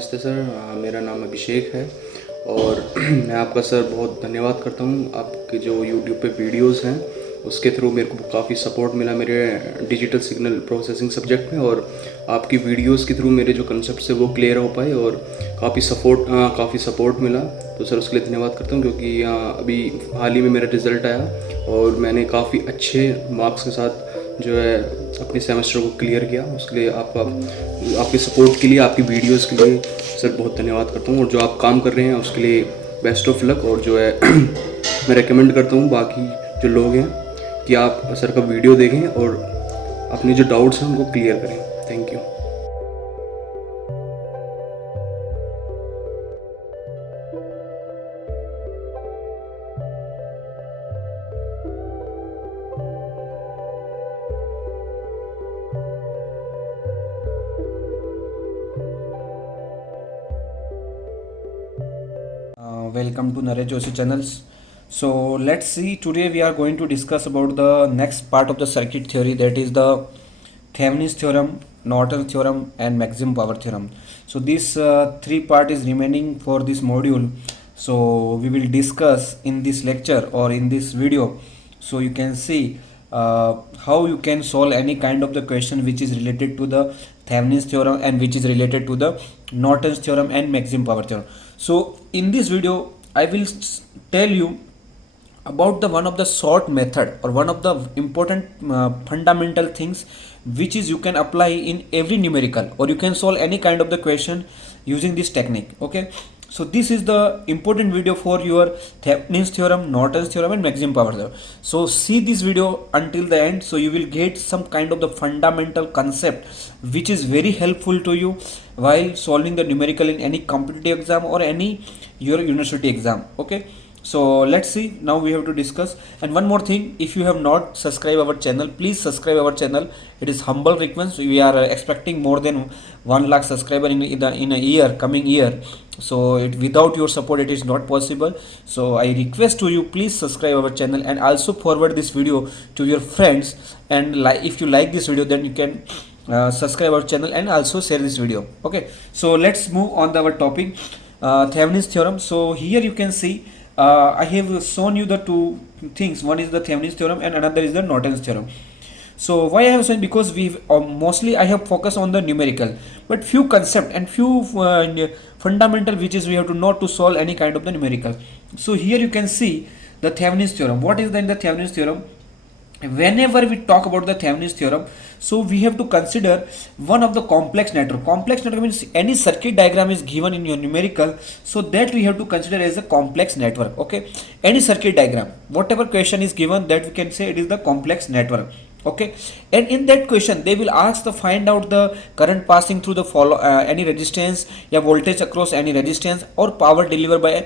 नमस्ते सर, मेरा नाम अभिषेक है और मैं आपका सर बहुत धन्यवाद करता हूँ। आपके जो यूट्यूब पे वीडियोस हैं उसके थ्रू मेरे को काफ़ी सपोर्ट मिला मेरे डिजिटल सिग्नल प्रोसेसिंग सब्जेक्ट में, और आपकी वीडियोस के थ्रू मेरे जो कंसेप्ट है वो क्लियर हो पाए और काफ़ी सपोर्ट मिला। तो सर उसके लिए धन्यवाद करता हूँ, क्योंकि अभी हाल ही में मेरा रिज़ल्ट आया और मैंने काफ़ी अच्छे मार्क्स के साथ जो है अपने सेमेस्टर को क्लियर किया। उसके लिए आपके सपोर्ट के लिए, आपकी वीडियोस के लिए सर बहुत धन्यवाद करता हूँ। और जो आप काम कर रहे हैं उसके लिए बेस्ट ऑफ लक। और जो है मैं रेकमेंड करता हूँ बाकी जो लोग हैं कि आप सर का वीडियो देखें और अपने जो डाउट्स हैं उनको क्लियर करें। Thank you. Welcome to Naresh Joshi channels. So let's see, today we are going to discuss about the next part of the circuit theory, that is the Thevenin's theorem, Norton's theorem and maximum power theorem. So this three part is remaining for this module. So we will discuss in this lecture or in this video, so you can see how you can solve any kind of the question which is related to the Thevenin's theorem and which is related to the Norton's theorem and maximum power theorem. So in this video I will tell you about the one of the short method or one of the important fundamental things which is you can apply in every numerical, or you can solve any kind of the question using this technique. Okay, so this is the important video for your Thevenin's theorem, Norton's theorem and maximum power theorem. So see this video until the end, so you will get some kind of the fundamental concept which is very helpful to you while solving the numerical in any competitive exam or any your university exam. Okay, so let's see, now we have to discuss. And one more thing, if you have not subscribed our channel, please subscribe our channel. It is humble request. We are expecting more than 1 lakh subscriber in a year, coming year. So without your support it is not possible. So I request to you, please subscribe our channel and also forward this video to your friends. And if you like this video, then you can subscribe our channel and also share this video. Okay, so let's move on our topic, Thevenin's theorem. So here you can see I have shown you the two things. One is the Thevenin's theorem and another is the Norton's theorem. So why I have shown, because we mostly I have focused on the numerical, but few concept and few fundamental which is we have to know to solve any kind of the numerical. So here you can see the Thevenin's theorem. What is then the Thevenin's theorem? Whenever we talk about the Thevenin's theorem, so we have to consider one of the complex network. Complex network means any circuit diagram is given in your numerical, so that we have to consider as a complex network. Okay, any circuit diagram, whatever question is given, that we can say it is the complex network. Okay, and in that question they will ask to find out the current passing through the any resistance, या voltage across any resistance, or power delivered by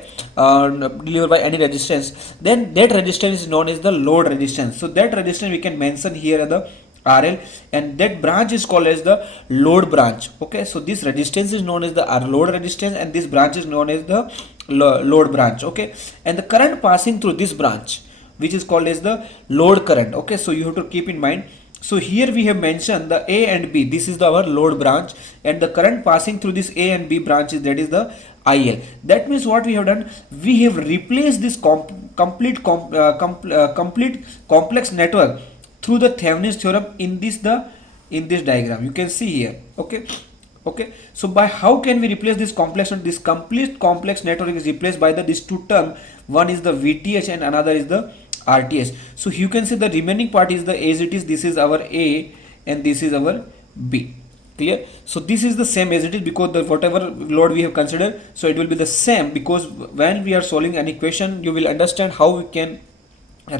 any resistance. Then that resistance is known as the load resistance. So that resistance we can mention here the RL, and that branch is called as the load branch. Okay, so this resistance is known as the load resistance and this branch is known as the load branch. Okay, and the current passing through this branch which is called as the load current. Okay, so you have to keep in mind. So here we have mentioned the A and B, this is our load branch, and the current passing through this A and B branches, that is the IL. That means what we have done, we have replaced this complete complex network through the Thevenin's theorem in this diagram you can see here. Okay, so by how can we replace this complete complex network is replaced by these two terms. One is the VTH and another is the RTH. So you can see the remaining part is the as it is. This is our A and this is our B. Clear? So this is the same as it is, because the whatever load we have considered, so it will be the same, because when we are solving any question you will understand how we can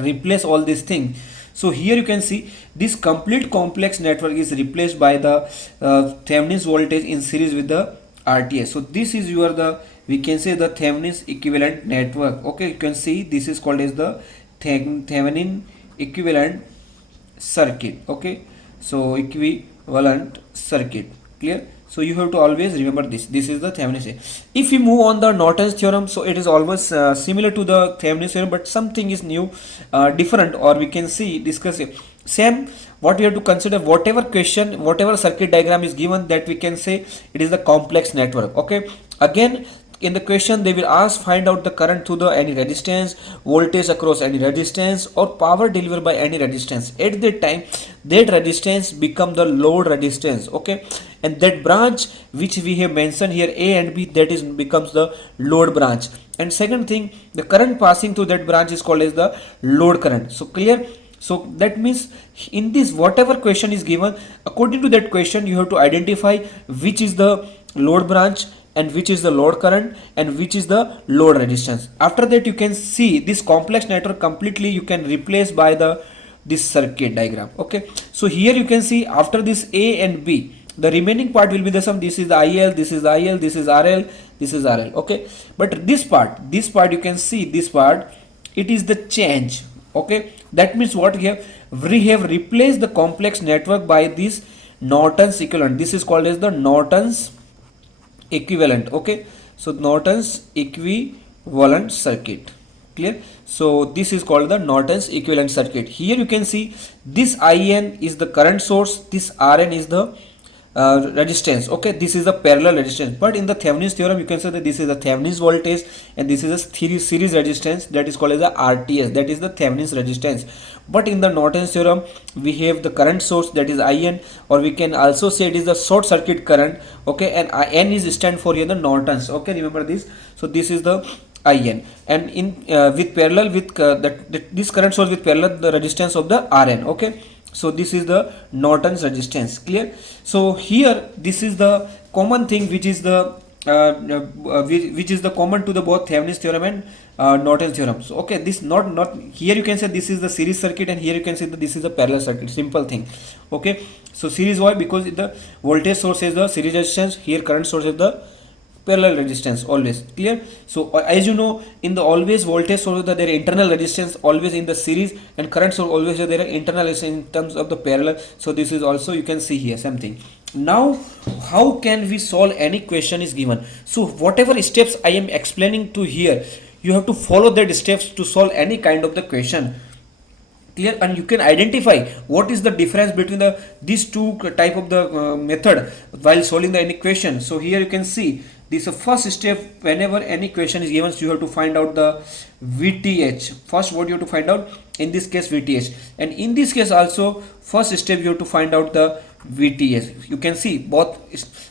replace all these things. So here you can see this complete complex network is replaced by the Thevenin's voltage in series with the RTH. So this is we can say the Thevenin's equivalent network. Okay, you can see this is called as the Thevenin equivalent circuit. Okay, so equivalent circuit. Clear? So you have to always remember this. This is the Thevenin's. If we move on the Norton's theorem, so it is almost similar to the Thevenin's theorem, but something is new, different, or we can see discuss it. Same, what we have to consider, whatever question, whatever circuit diagram is given, that we can say it is the complex network. Okay, again in the question they will ask, find out the current through the any resistance, voltage across any resistance, or power delivered by any resistance. At that time that resistance become the load resistance. Okay, and that branch which we have mentioned here, A and B, that is becomes the load branch. And second thing, the current passing through that branch is called as the load current. So clear? So that means in this whatever question is given, according to that question you have to identify which is the load branch and which is the load current and which is the load resistance. After that you can see this complex network completely you can replace by the this circuit diagram. Okay, so here you can see after this A and B, the remaining part will be the sum. This is the IL, this is the IL, this is RL, this is RL. Okay, but this part you can see, this part it is the change. Okay, that means what we have replaced the complex network by this Norton's equivalent. This is called as the Norton's equivalent. Okay, so Norton's equivalent circuit. Clear? So this is called the Norton's equivalent circuit. Here you can see this IN is the current source, this RN is the resistance. Okay, this is the parallel resistance. But in the Thevenin's theorem you can say that this is the Thevenin's voltage and this is a series resistance, that is called as the RTS, that is the Thevenin's resistance. But in the Norton's theorem we have the current source, that is IN, or we can also say it is the short circuit current. Okay, and N is stand for here the Norton's. Okay, remember this. So this is the IN, and in with parallel with this current source with parallel the resistance of the RN. Okay, so this is the Norton's resistance. Clear? So here this is the common thing which is the which is the common to the both Thevenin's theorem and Norton's theorem. So okay, this not here you can say this is the series circuit and here you can say that this is the parallel circuit. Simple thing. Okay, so series, why? Because the voltage source is the series resistance, here current source is the parallel resistance. Always clear? So as you know, in the always voltage source there internal resistance always in the series, and current source always there are internal resistance in terms of the parallel. So this is also you can see here something. Now how can we solve any question is given? So whatever steps I am explaining to here, you have to follow that steps to solve any kind of the question. Clear? And you can identify what is the difference between the these two type of the method while solving the any question. So here you can see this is the first step. Whenever any question is given, so you have to find out the VTH. First what you have to find out, in this case VTH, and in this case also first step you have to find out the VTH. You can see both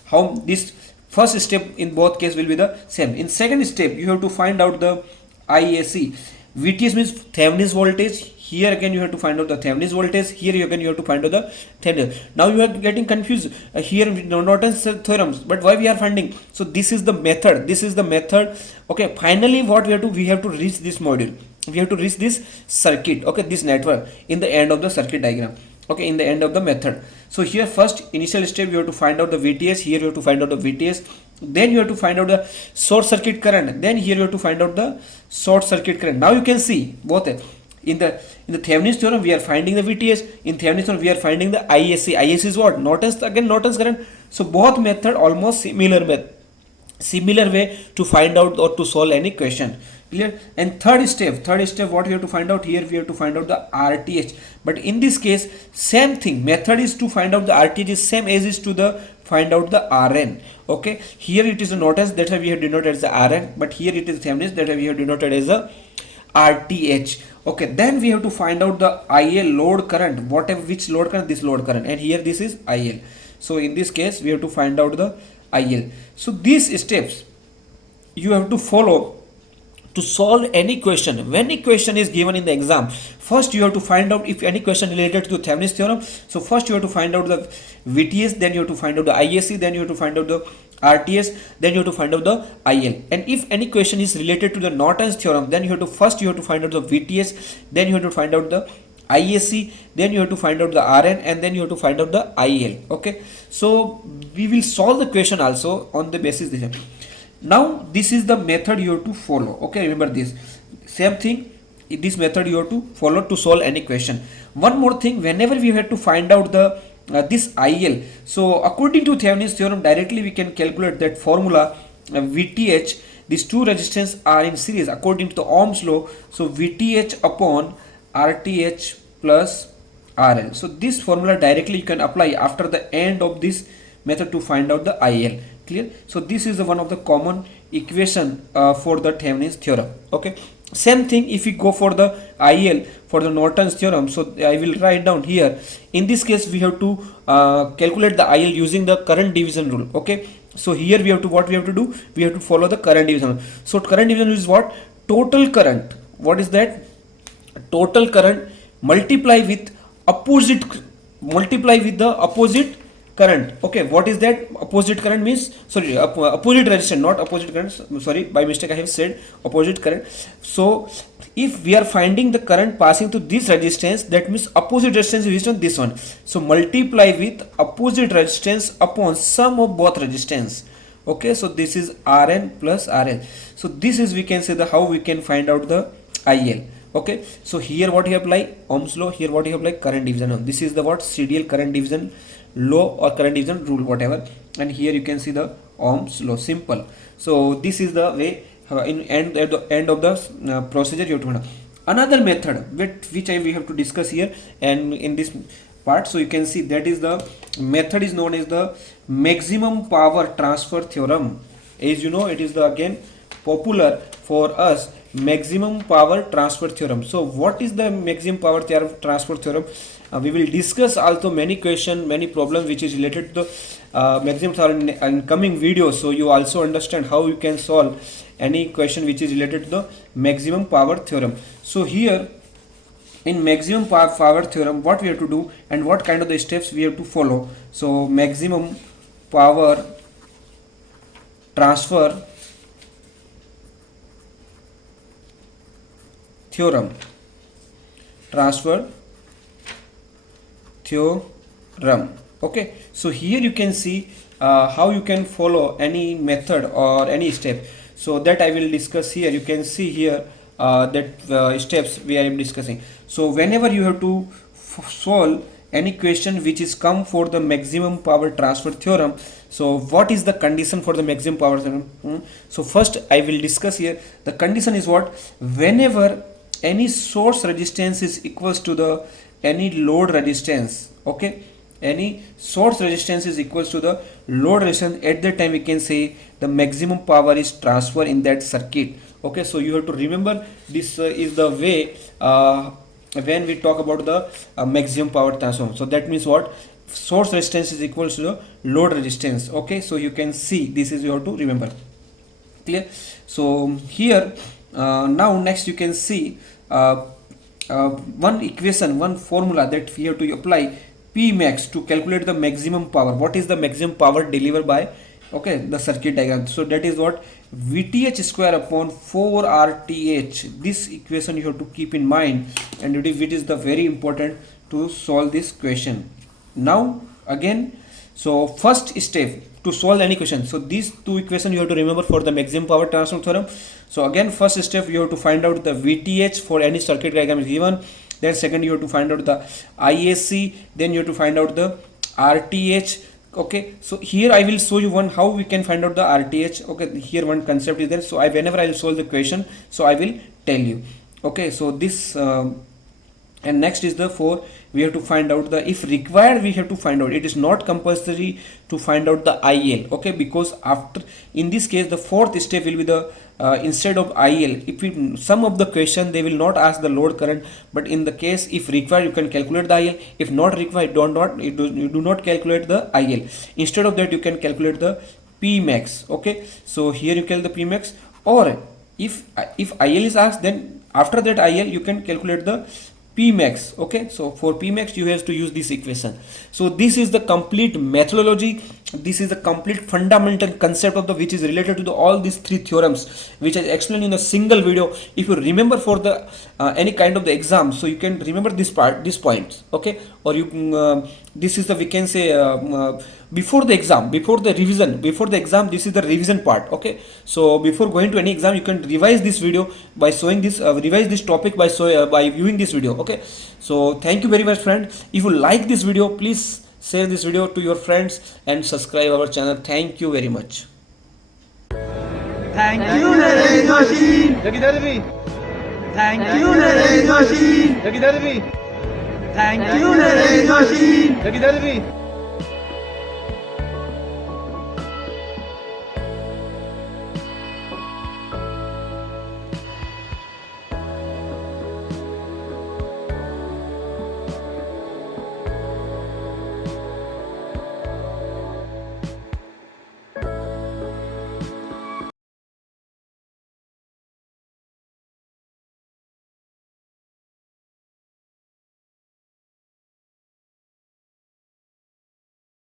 how this first step in both case will be the same. In second step you have to find out the IAC. VTH means Thevenin's voltage. Here again you have to find out the Thevenin's voltage. Here again you have to find out the Thevenin. Now you are getting confused here Norton's theorems, but why we are finding? So this is the method. This is the method. Okay, finally what we have to reach this module. We have to reach this circuit. Okay, this network in the end of the circuit diagram. Okay, in the end of the method. So here first initial step you have to find out the VTH. Here you have to find out the VTH. Then you have to find out the short circuit current. Then here you have to find out the short circuit current. Now you can see both in the Thevenin's theorem we are finding the VTH. In Thevenin's theorem we are finding the IAC. IAC is what? Norton's current. So both method almost similar way to find out or to solve any question. Clear? And third step what we have to find out, here we have to find out the RTH. But in this case same thing, method is to find out the RTH is same as is to the find out the RN. Okay, here it is a Norton's, that's why we have denoted as the RN, but here it is Thevenin's, that we have denoted as a RTH. Okay, then we have to find out the IL load current, whatever which load current, this load current, and here this is IL. So in this case we have to find out the IL. So these steps you have to follow to solve any question. When a question is given in the exam, first you have to find out if any question related to Thevenin's theorem. So first you have to find out the VTS, then you have to find out the IAC, then you have to find out the RTS, then you have to find out the IL. And if any question is related to the Norton's theorem, then you have to find out the VTS, then you have to find out the IAC, then you have to find out the RN, and then you have to find out the IL. Okay, so we will solve the question also on the basis of this. Now this is the method you have to follow. Okay, remember this same thing, this method you have to follow to solve any question. One more thing, whenever we have to find out the this IL, so according to Thevenin's theorem directly we can calculate that formula VTH. These two resistance are in series according to the Ohm's law. So VTH upon RTH plus RL. So this formula directly you can apply after the end of this method to find out the IL. Clear? So this is the one of the common equation for the Thevenin's theorem. Okay. Same thing if we go for the IL for the Norton's theorem. So I will write down here. In this case we have to calculate the IL using the current division rule. Okay. So here we have to, what we have to do? We have to follow the current division rule. So current division rule is what? Total current. What is that? Total current multiply with the opposite current. Okay, what is that? Opposite current means, sorry, opposite resistance, not opposite current, sorry, by mistake I have said opposite current. So if we are finding the current passing through this resistance, that means opposite resistance is on this one. So multiply with opposite resistance upon sum of both resistance. Okay, so this is Rn plus RL. So this is, we can say, the how we can find out the IL. Okay, so here what you apply? Ohm's law. Here what you apply? Current division law. This is the what? CDL, current division law or current division rule, whatever. And here you can see the Ohm's law. Simple. So this is the way at the end of the procedure you have to find. Another method which we have to discuss here and in this part. So you can see that is the method is known as the maximum power transfer theorem. As you know, it is the again popular for us maximum power transfer theorem. So what is the maximum power transfer theorem? We will discuss also many question, many problems which is related to the maximum power in coming videos. So you also understand how you can solve any question which is related to the maximum power theorem. So here in maximum power theorem, what we have to do and what kind of the steps we have to follow. So maximum power transfer theorem. Okay, so here you can see how you can follow any method or any step. So that I will discuss here. You can see here that steps we are discussing. So whenever you have to solve any question which is come for the maximum power transfer theorem, so what is the condition for the maximum power theorem? So first I will discuss here. The condition is what? Whenever any source resistance is equals to the any load resistance. Okay, any source resistance is equals to the load resistance, at that time we can say the maximum power is transferred in that circuit. Okay, so you have to remember this is the way when we talk about the maximum power transfer. So that means what? Source resistance is equals to the load resistance. Okay, so you can see this is you have to remember. Clear? So here now next you can see one equation, one formula that we have to apply P max to calculate the maximum power. What is the maximum power delivered by, okay, the circuit diagram? So that is what? VTH square upon 4 RTH. This equation you have to keep in mind, and it is the very important to solve this question. Now again, so first step to solve any question. So these two equations you have to remember for the maximum power transfer theorem. So again, first step you have to find out the VTH for any circuit diagram is given. Then second you have to find out the ISC. Then you have to find out the RTH. Okay, so here I will show you one how we can find out the RTH. Okay, here one concept is there. So whenever I will solve the question, so I will tell you. Okay, so this and next is the 4, we have to find out the, if required we have to find out, it is not compulsory to find out the IL. Okay, because after in this case the fourth step will be the instead of IL, if we some of the question they will not ask the load current, but in the case if required you can calculate the IL, if not required you do not calculate the IL. Instead of that you can calculate the P max. Okay, so here you calculate the P max, or if IL is asked, then after that IL you can calculate the P max. Okay, so for P max you have to use this equation. So this is the complete methodology, this is the complete fundamental concept of the which is related to the all these three theorems which I explained in a single video. If you remember for the any kind of the exam, so you can remember this points. Okay, or you can this is the, we can say before the exam, before the revision, before the exam, this is the revision part. Okay, so before going to any exam you can revise this video by showing this revise this topic by viewing this video. Okay, so thank you very much friend. If you like this video, please share this video to your friends and subscribe our channel. Thank you very much. Thank you Naresh Joshi. Thank you Naresh Joshi. Thank you Naresh Joshi